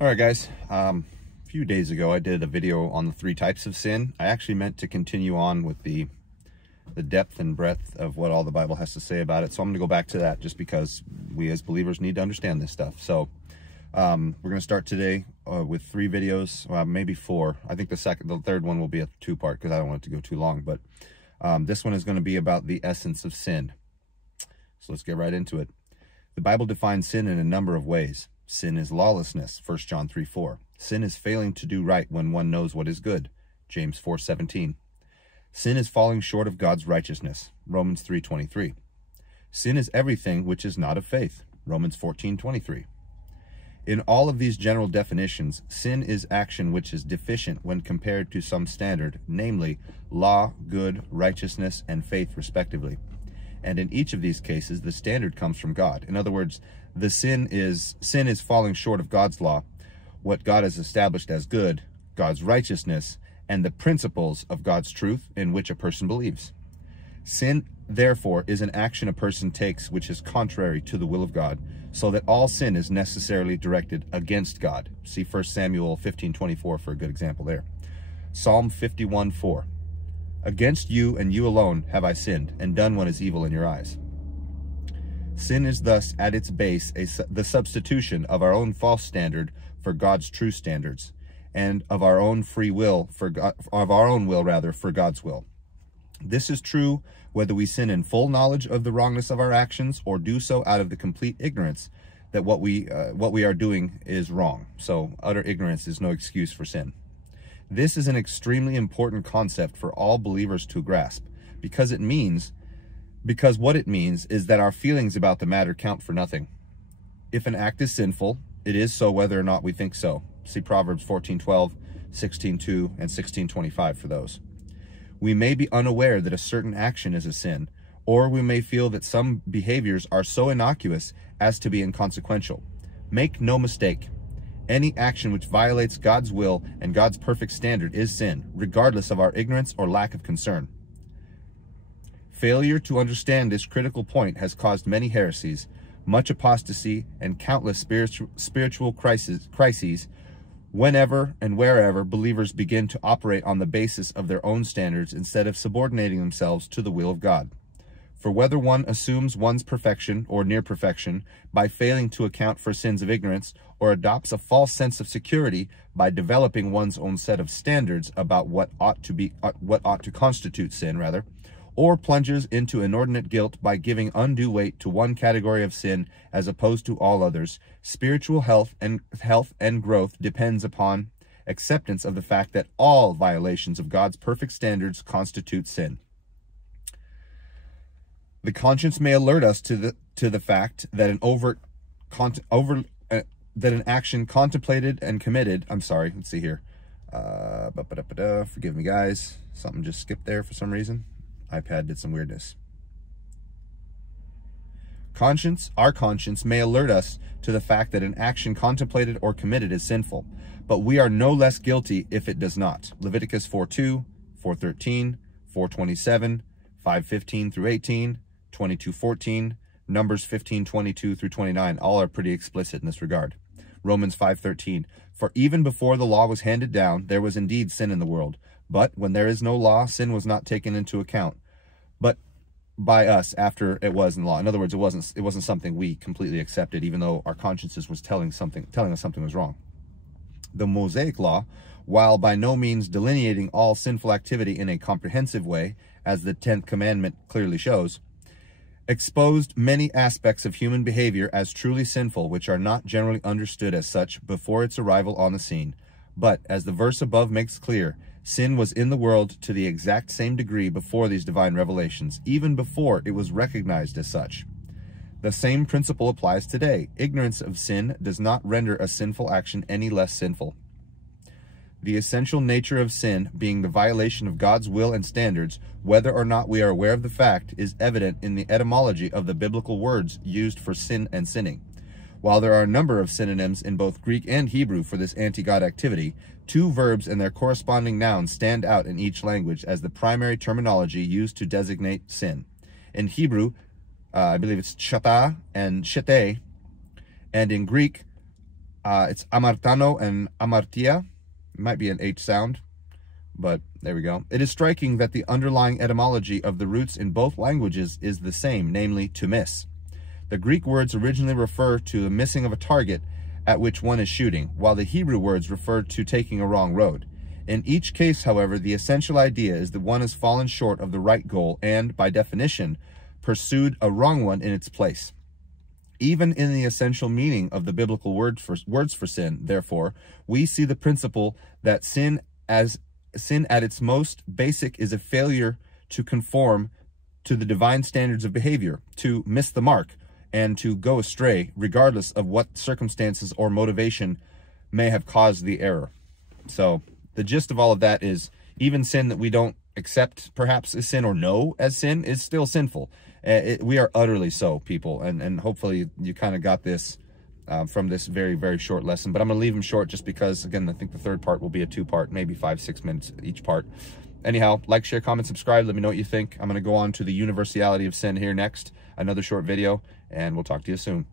All right, guys. A few days ago, I did a video on the 3 types of sin. I actually meant to continue on with the depth and breadth of what all the Bible has to say about it. So I'm going to go back to that just because we as believers need to understand this stuff. So we're going to start today with 3 videos, maybe 4. I think the third one will be a 2-part because I don't want it to go too long. But this one is going to be about the essence of sin. So let's get right into it. The Bible defines sin in a number of ways. Sin is lawlessness, 1 John 3:4. Sin is failing to do right when one knows what is good, James 4:17. Sin is falling short of God's righteousness, Romans 3:23. Sin is everything which is not of faith, Romans 14:23. In all of these general definitions, sin is action which is deficient when compared to some standard, namely law, good, righteousness, and faith respectively. And in each of these cases, the standard comes from God. In other words, the sin is falling short of God's law, what God has established as good, God's righteousness, and the principles of God's truth in which a person believes. Sin, therefore, is an action a person takes which is contrary to the will of God, so that all sin is necessarily directed against God. See 1 Samuel 15:24 for a good example there. Psalm 51:4. Against you and you alone have I sinned, and done what is evil in your eyes. Sin is thus at its base the substitution of our own false standard for God's true standards, and of our own free will for God's will. This is true whether we sin in full knowledge of the wrongness of our actions or do so out of the complete ignorance that what we are doing is wrong. So utter ignorance is no excuse for sin. This is an extremely important concept for all believers to grasp, because what it means is that our feelings about the matter count for nothing. If an act is sinful, it is so whether or not we think so. See Proverbs 14:12, 16:2, and 16:25 for those. We may be unaware that a certain action is a sin, or we may feel that some behaviors are so innocuous as to be inconsequential. Make no mistake. Any action which violates God's will and God's perfect standard is sin, regardless of our ignorance or lack of concern. Failure to understand this critical point has caused many heresies, much apostasy, and countless spiritual crises whenever and wherever believers begin to operate on the basis of their own standards instead of subordinating themselves to the will of God. For whether one assumes one's perfection or near perfection by failing to account for sins of ignorance, or adopts a false sense of security by developing one's own set of standards about what ought to constitute sin, or plunges into inordinate guilt by giving undue weight to one category of sin as opposed to all others, spiritual health and growth depends upon acceptance of the fact that all violations of God's perfect standards constitute sin. The conscience may alert us to the fact that an action contemplated and committed. Let's see here. Forgive me, guys. Something just skipped there for some reason. iPad did some weirdness. Our conscience may alert us to the fact that an action contemplated or committed is sinful, but we are no less guilty if it does not. Leviticus 4:2, 4:13, 4:27, 5:15 through 18, 22:14, Numbers 15:22 through 29, all are pretty explicit in this regard. Romans 5:13, for even before the law was handed down, there was indeed sin in the world. But when there is no law, sin was not taken into account, but by us after it was in law. In other words, it wasn't something we completely accepted, even though our consciences was telling us something was wrong. The Mosaic law, while by no means delineating all sinful activity in a comprehensive way, as the 10th commandment clearly shows, exposed many aspects of human behavior as truly sinful, which are not generally understood as such before its arrival on the scene. But, as the verse above makes clear, sin was in the world to the exact same degree before these divine revelations, even before it was recognized as such. The same principle applies today. Ignorance of sin does not render a sinful action any less sinful. The essential nature of sin, being the violation of God's will and standards, whether or not we are aware of the fact, is evident in the etymology of the biblical words used for sin and sinning. While there are a number of synonyms in both Greek and Hebrew for this anti-God activity, 2 verbs and their corresponding nouns stand out in each language as the primary terminology used to designate sin. In Hebrew, I believe it's chata and shete, and in Greek, It's amartano and amartia. It might be an H sound, but there we go. It is striking that the underlying etymology of the roots in both languages is the same, namely to miss. The Greek words originally refer to the missing of a target at which one is shooting, while the Hebrew words refer to taking a wrong road. In each case, however, the essential idea is that one has fallen short of the right goal and, by definition, pursued a wrong one in its place. Even in the essential meaning of the biblical words for sin, therefore, we see the principle that sin at its most basic is a failure to conform to the divine standards of behavior, to miss the mark, and to go astray, regardless of what circumstances or motivation may have caused the error. So the gist of all of that is, even sin that we don't accept perhaps as sin or know as sin is still sinful. We are utterly so, people, and hopefully you kind of got this from this very, very short lesson. But I'm going to leave them short just because, again, I think the third part will be a two-part, maybe 5-6 minutes each part. Anyhow, like, share, comment, subscribe. Let me know what you think. I'm going to go on to the universality of sin here next, another short video, and we'll talk to you soon.